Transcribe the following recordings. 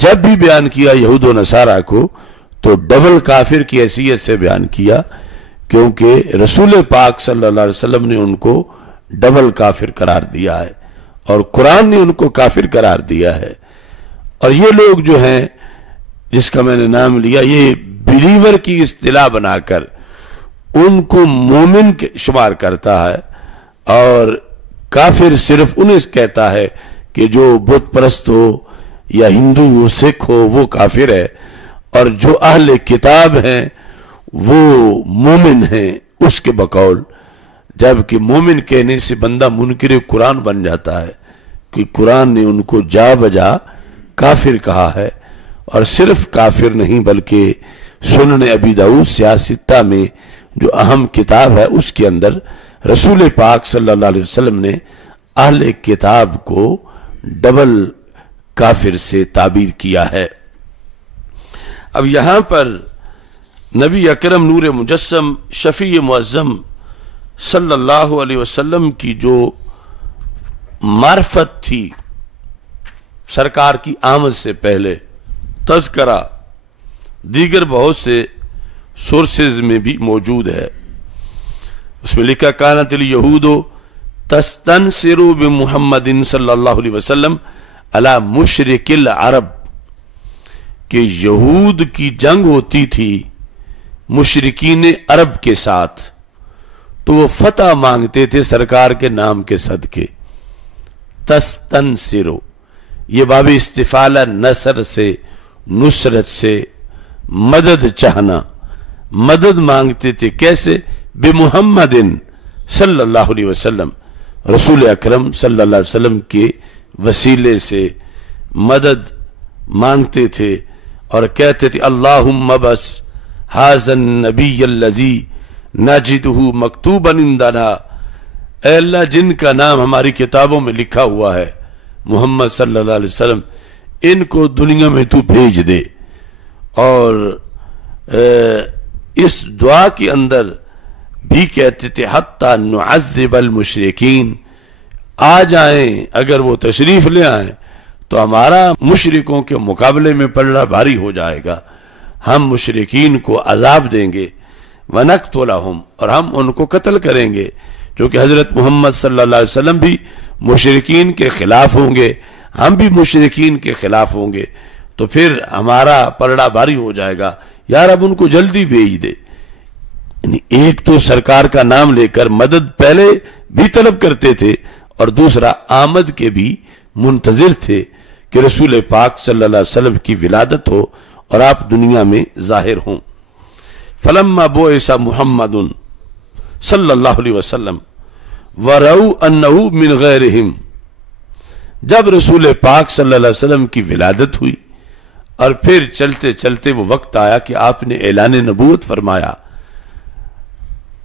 جب بھی بیان کیا یہود و نصارہ کو تو ڈبل کافر کی حیثیت سے بیان کیا، کیونکہ رسول پاک صلی اللہ علیہ وسلم نے ان کو ڈبل کافر قرار دیا ہے اور قرآن نے ان کو کافر قرار دیا ہے۔ اور یہ لوگ جو ہیں جس کا میں نے نام لیا، یہ بلیور کی اصطلاح بنا کر ان کو مومن شمار کرتا ہے، اور کافر صرف انہیں کہتا ہے کہ جو بت پرست ہو یا ہندو ہو، سکھ ہو، وہ کافر ہے، اور جو اہل کتاب ہیں وہ مومن ہیں اس کے بقول۔ جبکہ مومن کہنے سے بندہ منکر قرآن بن جاتا ہے، کہ قرآن نے ان کو جا بجا کافر کہا ہے۔ اور صرف کافر نہیں بلکہ سنن ابی داؤد سیاستہ میں جو اہم کتاب ہے اس کے اندر رسول پاک صلی اللہ علیہ وسلم نے اہل کتاب کو ڈبل کافر سے تعبیر کیا ہے۔ اب یہاں پر نبی اکرم نور مجسم شفیع معظم صلی اللہ علیہ وسلم کی جو معرفت تھی سرکار کی آمد سے پہلے، تذکرہ دیگر بہت سے سورسز میں بھی موجود ہے۔ اس میں لکھا کانت الیہود تستنصر بمحمد صلی اللہ علیہ وسلم علی مشرک العرب، کہ یہود کی جنگ ہوتی تھی مشرکین عرب کے ساتھ تو وہ فتح مانگتے تھے سرکار کے نام کے صدقے۔ تستنصرو یہ باب استفالہ نصر سے، نصرت سے، مدد چاہنا، مدد مانگتے تھے۔ کیسے؟ بمحمد صلی اللہ علیہ وسلم، رسول اکرم صلی اللہ علیہ وسلم کے وسیلے سے مدد مانگتے تھے اور کہتے تھے اللہم بس ھذا النبی الذی نجدہ مکتوبا عندنا، اے اللہ جن کا نام ہماری کتابوں میں لکھا ہوا ہے محمد صلی اللہ علیہ وسلم، ان کو دنیا میں تو بھیج دے۔ اور اس دعا کے اندر بھی کہتے تھے حتی نعذب المشرکین، آ جائیں اگر وہ تشریف لے آئیں تو ہمارا مشرکوں کے مقابلے میں پلڑا بھاری ہو جائے گا، ہم مشرکین کو عذاب دیں گے، وَنَقْتُلَهُمْ اور ہم ان کو قتل کریں گے، جو کہ حضرت محمد صلی اللہ علیہ وسلم بھی مشرکین کے خلاف ہوں گے، ہم بھی مشرکین کے خلاف ہوں گے، تو پھر ہمارا پلڑا بھاری ہو جائے گا، یار اب ان کو جلدی بھیج دے۔ یعنی ایک تو سرکار کا نام لے کر مدد پہلے بھی طلب کرتے تھے، اور دوسرا آمد کے بھی منتظر تھے کہ رسول پاک صلی اللہ علیہ وسلم کی ولادت ہو اور آپ دنیا میں ظاہر ہوں۔ فلما بعث محمد صلی اللہ علیہ وسلم ورأوا انہ من غیرہم، جب رسول پاک صلی اللہ علیہ وسلم کی ولادت ہوئی اور پھر چلتے چلتے وہ وقت آیا کہ آپ نے اعلان نبوت فرمایا،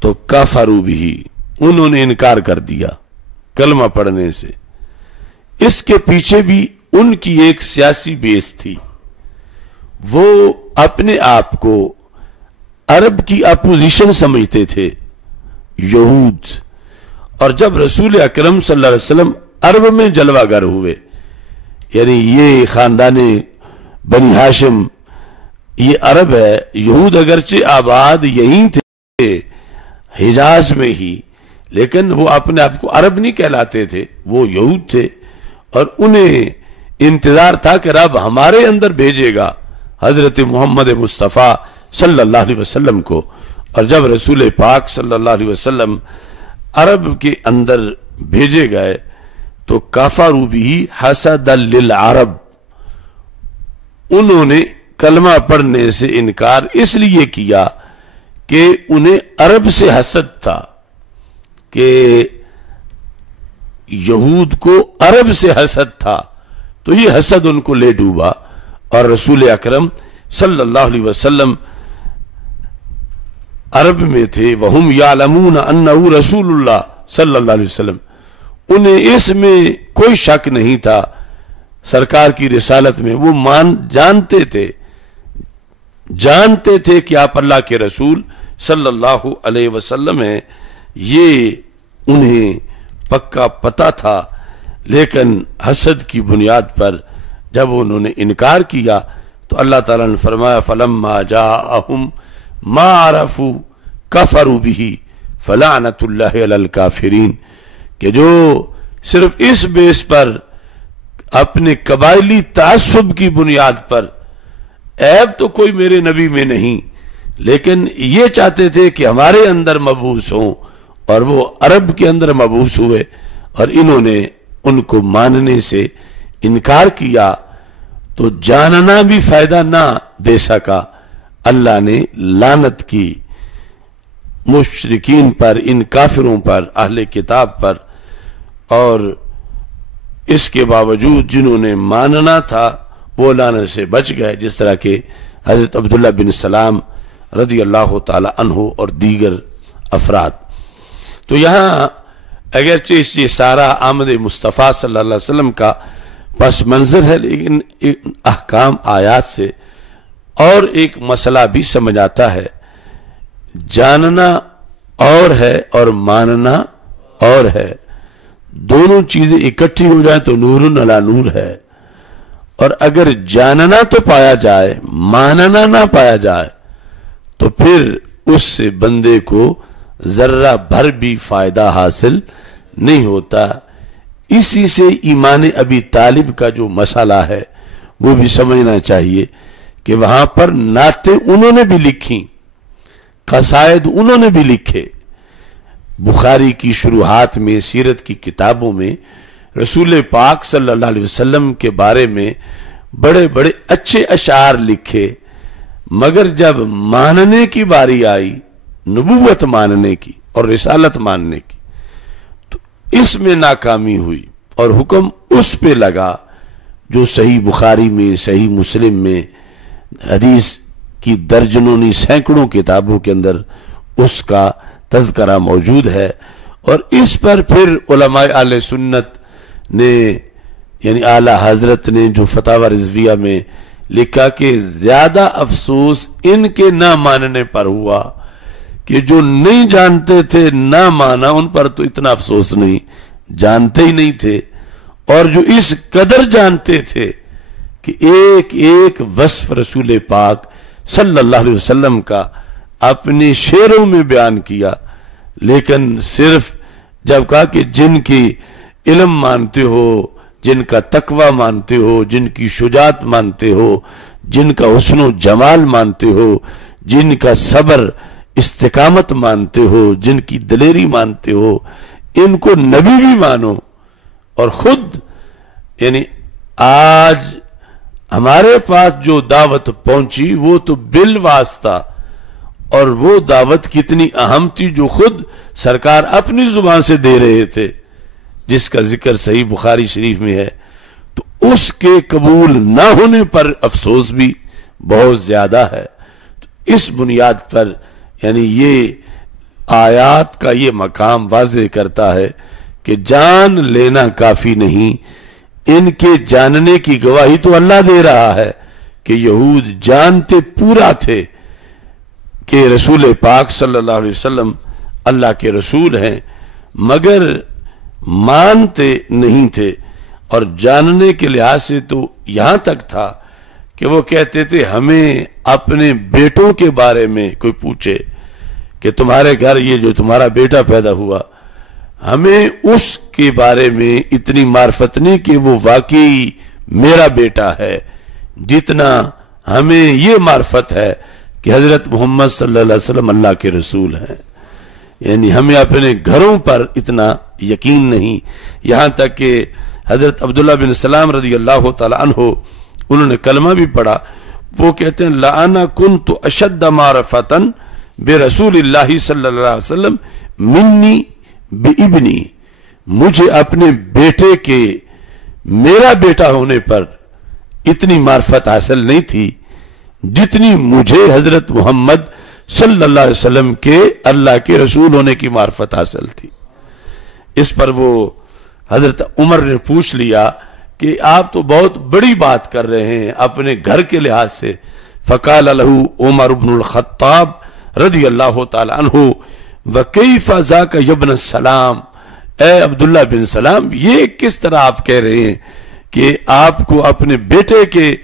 تو کفروا بہ، انہوں نے انکار کر دیا کلمہ پڑھنے سے۔ اس کے پیچھے بھی ان کی ایک سیاسی بیس تھی، وہ اپنے آپ کو عرب کی اپوزیشن سمجھتے تھے یہود، اور جب رسول اکرم صلی اللہ علیہ وسلم عرب میں جلوہ گر ہوئے، یعنی یہ خاندان بنی ہاشم یہ عرب ہے، یہود اگرچہ آباد یہیں تھے حجاز میں ہی، لیکن وہ اپنے آپ کو عرب نہیں کہلاتے تھے، وہ یہود تھے، اور انہیں انتظار تھا کہ رب ہمارے اندر بھیجے گا حضرت محمد مصطفیٰ صلی اللہ علیہ وسلم کو۔ اور جب رسول پاک صلی اللہ علیہ وسلم عرب کے اندر بھیجے گئے تو کفروا بہ حسدا للعرب، انہوں نے کلمہ پڑھنے سے انکار اس لیے کیا کہ انہیں عرب سے حسد تھا، کہ یہود کو عرب سے حسد تھا، تو یہ حسد ان کو لے ڈوبا، اور رسول اکرم صلی اللہ علیہ وسلم عرب میں تھے، وَهُمْ يَعْلَمُونَ أَنَّهُ رسول اللہ صلی اللہ علیہ وسلم، انہیں اس میں کوئی شک نہیں تھا سرکار کی رسالت میں، وہ جانتے تھے کہ آپ اللہ کے رسول صلی اللہ علیہ وسلم ہیں، یہ انہیں پکا پتہ تھا، لیکن حسد کی بنیاد پر جب انہوں نے انکار کیا تو اللہ تعالیٰ نے فرمایا فلما جاءہم ما عرفوا کفروا بہ فلعنۃ اللہ علی الکافرین، کہ جو صرف اس بیس پر اپنے قبائلی تعصب کی بنیاد پر، عیب تو کوئی میرے نبی میں نہیں، لیکن یہ چاہتے تھے کہ ہمارے اندر مبعوث ہوں، اور وہ عرب کے اندر مبعوث ہوئے اور انہوں نے ان کو ماننے سے انکار کیا، تو جاننا بھی فائدہ نہ دے سکا۔ اللہ نے لعنت کی مشرکین پر، ان کافروں پر، اہل کتاب پر، اور اس کے باوجود جنہوں نے ماننا تھا وہ لعنت سے بچ گئے، جس طرح کہ حضرت عبداللہ بن سلام رضی اللہ تعالی عنہ اور دیگر افراد۔ تو یہاں اگرچہ یہ سارا آمد مصطفیٰ صلی اللہ علیہ وسلم کا پس منظر ہے، لیکن احکام آیات سے اور ایک مسئلہ بھی سمجھ آتا ہے، جاننا اور ہے اور ماننا اور ہے، دونوں چیزیں اکٹھی ہو جائیں تو نور علی نور ہے، اور اگر جاننا تو پایا جائے ماننا نہ پایا جائے تو پھر اس سے بندے کو ذرہ بھر بھی فائدہ حاصل نہیں ہوتا۔ اسی سے ایمان ابی طالب کا جو مسئلہ ہے وہ بھی سمجھنا چاہیے کہ وہاں پر نعتیں انہوں نے بھی لکھی، قصائد انہوں نے بھی لکھے۔ بخاری کی شروحات میں، سیرت کی کتابوں میں رسول پاک صلی اللہ علیہ وسلم کے بارے میں بڑے بڑے اچھے اشعار لکھے، مگر جب ماننے کی باری آئی، نبوت ماننے کی اور رسالت ماننے کی، تو اس میں ناکامی ہوئی اور حکم اس پہ لگا جو صحیح بخاری میں، صحیح مسلم میں، حدیث کی درجنوں نہیں سینکڑوں کتابوں کے اندر اس کا تذکرہ موجود ہے، اور اس پر پھر علماء اہل سنت نے، یعنی اعلی حضرت نے جو فتاوی رضویہ میں لکھا کہ زیادہ افسوس ان کے نہ ماننے پر ہوا، کہ جو نہیں جانتے تھے نہ مانا، ان پر تو اتنا افسوس نہیں، جانتے ہی نہیں تھے، اور جو اس قدر جانتے تھے کہ ایک ایک وصف رسول پاک صلی اللہ علیہ وسلم کا اپنے شعروں میں بیان کیا، لیکن صرف جب کہا کہ جن کی علم مانتے ہو، جن کا تقوی مانتے ہو، جن کی شجاعت مانتے ہو، جن کا حسن و جمال مانتے ہو، جن کا صبر استقامت مانتے ہو، جن کی دلیری مانتے ہو، ان کو نبی بھی مانو۔ اور خود یعنی آج ہمارے پاس جو دعوت پہنچی وہ تو بالواسطہ، اور وہ دعوت کتنی اہم تھی جو خود سرکار اپنی زبان سے دے رہے تھے، جس کا ذکر صحیح بخاری شریف میں ہے، تو اس کے قبول نہ ہونے پر افسوس بھی بہت زیادہ ہے۔ تو اس بنیاد پر یعنی یہ آیات کا یہ مقام واضح کرتا ہے کہ جان لینا کافی نہیں، ان کے جاننے کی گواہی تو اللہ دے رہا ہے کہ یہود جانتے پورا تھے کہ رسول پاک صلی اللہ علیہ وسلم اللہ کے رسول ہیں، مگر مانتے نہیں تھے، اور جاننے کے لحاظ سے تو یہاں تک تھا کہ وہ کہتے تھے ہمیں اپنے بیٹوں کے بارے میں کوئی پوچھے کہ تمہارے گھر یہ جو تمہارا بیٹا پیدا ہوا، ہمیں اس کے بارے میں اتنی معرفت نہیں کہ وہ واقعی میرا بیٹا ہے، جتنا ہمیں یہ معرفت ہے کہ حضرت محمد صلی اللہ علیہ وسلم اللہ کے رسول ہیں۔ یعنی ہمیں اپنے گھروں پر اتنا یقین نہیں، یہاں تک کہ حضرت عبداللہ بن سلام رضی اللہ تعالی عنہ انہوں نے کلمہ بھی پڑھا، وہ کہتے ہیں لَأَنَا كُنْتُ أَشَدَّ مَعْرَفَةً بِرَسُولِ اللَّهِ صلی اللہ علیہ وسلم منی بِإِبْنِي، مجھے اپنے بیٹے کے میرا بیٹا ہونے پر اتنی معرفت حاصل نہیں تھی جتنی مجھے حضرت محمد صلی اللہ علیہ وسلم کے اللہ کے رسول ہونے کی معرفت حاصل تھی۔ اس پر وہ حضرت عمر نے پوچھ لیا کہ آپ تو بہت بڑی بات کر رہے ہیں اپنے گھر کے لحاظ سے، فقال له عمر بن الخطاب رضی اللہ تعالی عنہ وکیف ذاک یا ابن السلام، اے عبداللہ بن سلام یہ کس طرح آپ کہہ رہے ہیں کہ آپ کو اپنے بیٹے کے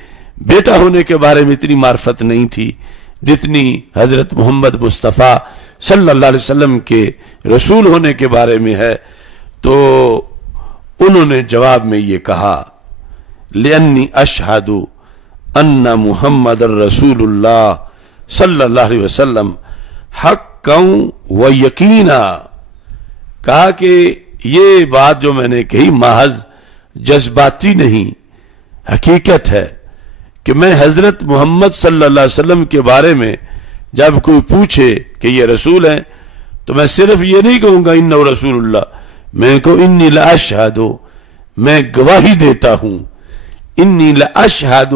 بیٹا ہونے کے بارے میں اتنی معرفت نہیں تھی جتنی حضرت محمد مصطفیٰ صلی اللہ علیہ وسلم کے رسول ہونے کے بارے میں ہے. تو انہوں نے جواب میں یہ کہا لِأَنِّي أَشْهَدُ أَنَّ محمد الرسول اللہ صلی اللہ علیہ وسلم حقاً و یقینا. کہا کہ یہ بات جو میں نے کہی محض جذباتی نہیں، حقیقت ہے کہ میں حضرت محمد صلی اللہ علیہ وسلم کے بارے میں جب کوئی پوچھے کہ یہ رسول ہیں تو میں صرف یہ نہیں کہوں گا انہ رسول اللہ، میں کہوں انی لاشہد، میں گواہی دیتا ہوں، انی لاشہد،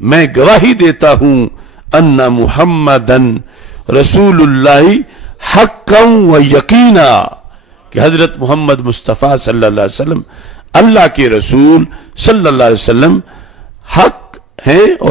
میں گواہی دیتا ہوں ان محمدن رسول اللہ حقا و یقینا، کہ حضرت محمد مصطفیٰ صلی اللہ علیہ وسلم اللہ کے رسول صلی اللہ علیہ وسلم حق ہیں اور